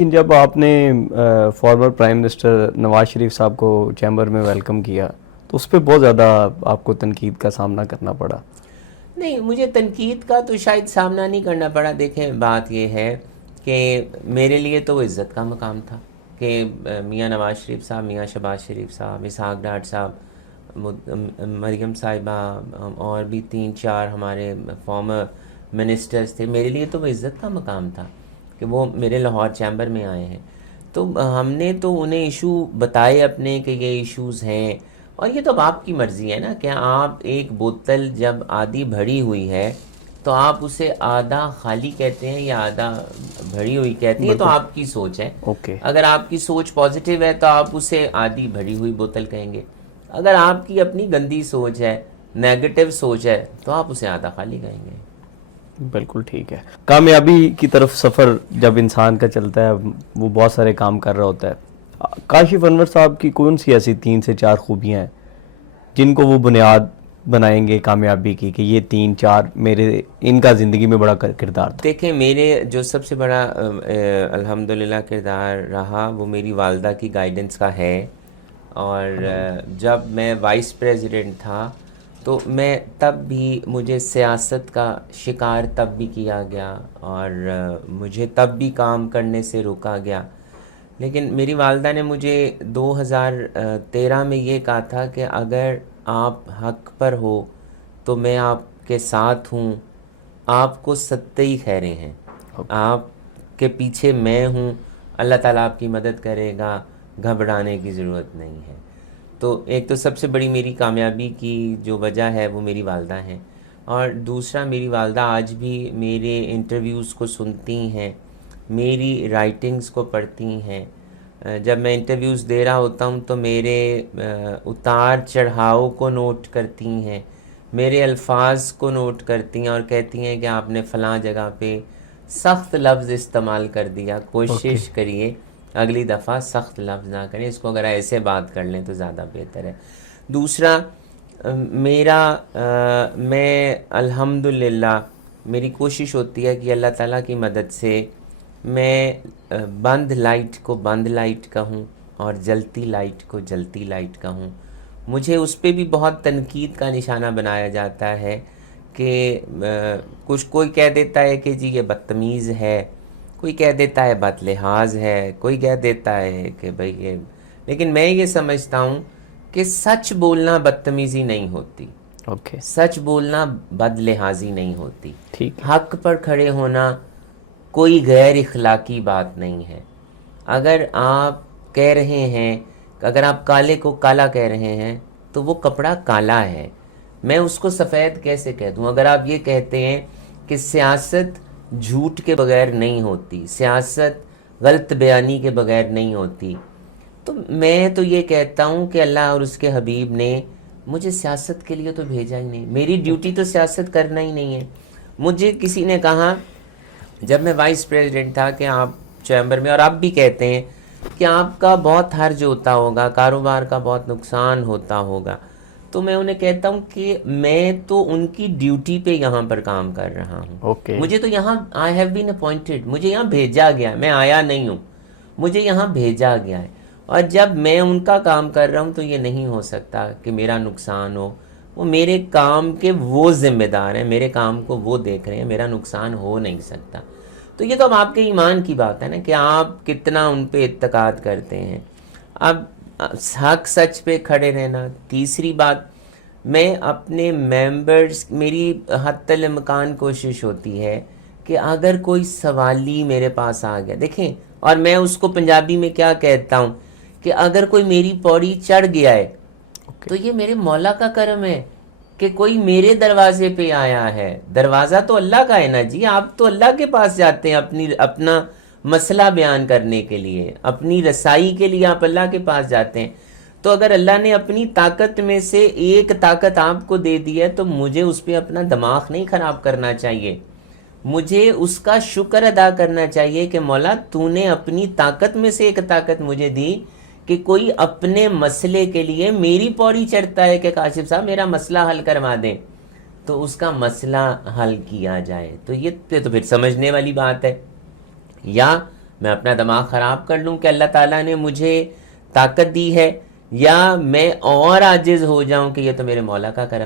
جب آپ نے former prime minister Nawaz Sharif صاحب کو چیمبر میں ویلکم کیا تو اس پہ بہت زیادہ آپ کو تنقید کا سامنا کرنا پڑا. نہیں، مجھے تنقید کا تو شاید سامنا نہیں کرنا پڑا. دیکھیں، بات یہ ہے کہ میرے لیے تو وہ عزت کا مقام تھا کہ میاں نواز شریف صاحب، میاں شہباز شریف صاحب، اسحاق ڈاٹ صاحب، مریم صاحبہ اور بھی 3-4 ہمارے فارمر منسٹرز تھے. میرے لیے تو وہ عزت کا مقام تھا کہ وہ میرے لاہور چیمبر میں آئے ہیں. تو ہم نے تو انہیں ایشو بتائے اپنے کہ یہ ایشوز ہیں. اور یہ تو اب آپ کی مرضی ہے نا کہ آپ ایک بوتل جب آدھی بھری ہوئی ہے تو آپ اسے آدھا خالی کہتے ہیں یا آدھا بھری ہوئی کہتے ہیں. یہ تو بالکل. آپ کی سوچ ہے. اوکے. اگر آپ کی سوچ پازیٹیو ہے تو آپ اسے آدھی بھری ہوئی بوتل کہیں گے. اگر آپ کی اپنی گندی سوچ ہے، نیگیٹو سوچ ہے، تو آپ اسے آدھا خالی کہیں گے. بالکل ٹھیک ہے. کامیابی کی طرف سفر جب انسان کا چلتا ہے، وہ بہت سارے کام کر رہا ہوتا ہے. کاشف انور صاحب کی کون سی ایسی 3 سے 4 خوبیاں ہیں جن کو وہ بنیاد بنائیں گے کامیابی کی کہ یہ 3-4 میرے ان کا زندگی میں بڑا کردار تھا؟ دیکھیں، میرے جو سب سے بڑا الحمدللہ کردار رہا وہ میری والدہ کی گائیڈنس کا ہے. اور جب میں وائس پریزیڈنٹ تھا تو میں تب بھی مجھے سیاست کا شکار تب بھی کیا گیا اور مجھے تب بھی کام کرنے سے روکا گیا. لیکن میری والدہ نے مجھے 2013 میں یہ کہا تھا کہ اگر آپ حق پر ہو تو میں آپ کے ساتھ ہوں، آپ کو ستّئی خیریں ہیں، آپ کے پیچھے میں ہوں، اللہ تعالیٰ آپ کی مدد کرے گا، گھبرانے کی ضرورت نہیں ہے. تو ایک تو سب سے بڑی میری کامیابی کی جو وجہ ہے وہ میری والدہ ہیں. اور دوسرا، میری والدہ آج بھی میرے انٹرویوز کو سنتی ہیں، میری رائٹنگز کو پڑھتی ہیں. جب میں انٹرویوز دے رہا ہوتا ہوں تو میرے اتار چڑھاؤ کو نوٹ کرتی ہیں، میرے الفاظ کو نوٹ کرتی ہیں اور کہتی ہیں کہ آپ نے فلاں جگہ پہ سخت لفظ استعمال کر دیا، اوکے. کوشش کریے اگلی دفعہ سخت لفظ نہ کریں، اس کو اگر ایسے بات کر لیں تو زیادہ بہتر ہے. دوسرا، میں الحمدللہ میری کوشش ہوتی ہے کہ اللہ تعالیٰ کی مدد سے میں بند لائٹ کو بند لائٹ کہوں اور جلتی لائٹ کو جلتی لائٹ کہوں. مجھے اس پہ بھی بہت تنقید کا نشانہ بنایا جاتا ہے کہ کچھ کوئی کہہ دیتا ہے کہ جی یہ بدتمیز ہے، کوئی کہہ دیتا ہے بد لحاظ ہے، کوئی کہہ دیتا ہے کہ بھئی یہ. لیکن میں یہ سمجھتا ہوں کہ سچ بولنا بدتمیزی نہیں ہوتی، اوکے. سچ بولنا بد لحاظی نہیں ہوتی، ٹھیک ہے. حق پر کھڑے ہونا کوئی غیر اخلاقی بات نہیں ہے. اگر آپ کہہ رہے ہیں، اگر آپ کالے کو کالا کہہ رہے ہیں تو وہ کپڑا کالا ہے، میں اس کو سفید کیسے کہہ دوں؟ اگر آپ یہ کہتے ہیں کہ سیاست جھوٹ کے بغیر نہیں ہوتی، سیاست غلط بیانی کے بغیر نہیں ہوتی، تو میں تو یہ کہتا ہوں کہ اللہ اور اس کے حبیب نے مجھے سیاست کے لیے تو بھیجا ہی نہیں. میری ڈیوٹی تو سیاست کرنا ہی نہیں ہے. مجھے کسی نے کہا جب میں وائس پریزیڈنٹ تھا کہ آپ چیمبر میں، اور آپ بھی کہتے ہیں کہ آپ کا بہت حرج ہوتا ہوگا، کاروبار کا بہت نقصان ہوتا ہوگا، تو میں انہیں کہتا ہوں کہ میں تو ان کی ڈیوٹی پہ یہاں پر کام کر رہا ہوں. اوکے. مجھے تو یہاں آئی ہیو بین اپوائنٹڈ، مجھے یہاں بھیجا گیا، میں آیا نہیں ہوں، مجھے یہاں بھیجا گیا ہے. اور جب میں ان کا کام کر رہا ہوں تو یہ نہیں ہو سکتا کہ میرا نقصان ہو. وہ میرے کام کے وہ ذمہ دار ہیں، میرے کام کو وہ دیکھ رہے ہیں، میرا نقصان ہو نہیں سکتا. تو یہ تو اب آپ کے ایمان کی بات ہے نا کہ آپ کتنا ان پہ اعتقاد کرتے ہیں. اب حق سچ پہ کھڑے رہنا. تیسری بات، میں اپنے ممبرز، میری حتی الامکان کوشش ہوتی ہے کہ اگر کوئی سوالی میرے پاس آ گیا، دیکھیں، اور میں اس کو پنجابی میں کیا کہتا ہوں کہ اگر کوئی میری پوڑی چڑھ گیا ہے تو یہ میرے مولا کا کرم ہے کہ کوئی میرے دروازے پہ آیا ہے. دروازہ تو اللہ کا ہے نا جی، آپ تو اللہ کے پاس جاتے ہیں اپنا مسئلہ بیان کرنے کے لیے، اپنی رسائی کے لیے آپ اللہ کے پاس جاتے ہیں. تو اگر اللہ نے اپنی طاقت میں سے ایک طاقت آپ کو دے دی ہے تو مجھے اس پہ اپنا دماغ نہیں خراب کرنا چاہیے، مجھے اس کا شکر ادا کرنا چاہیے کہ مولا تو نے اپنی طاقت میں سے ایک طاقت مجھے دی کہ کوئی اپنے مسئلے کے لیے میری پوڑی چڑھتا ہے کہ کاشف صاحب میرا مسئلہ حل کروا دیں، تو اس کا مسئلہ حل کیا جائے. تو یہ تو پھر سمجھنے والی بات ہے. یا میں اپنا دماغ خراب کر لوں کہ اللہ تعالیٰ نے مجھے طاقت دی ہے، یا میں اور عاجز ہو جاؤں کہ یہ تو میرے مولا کا کرم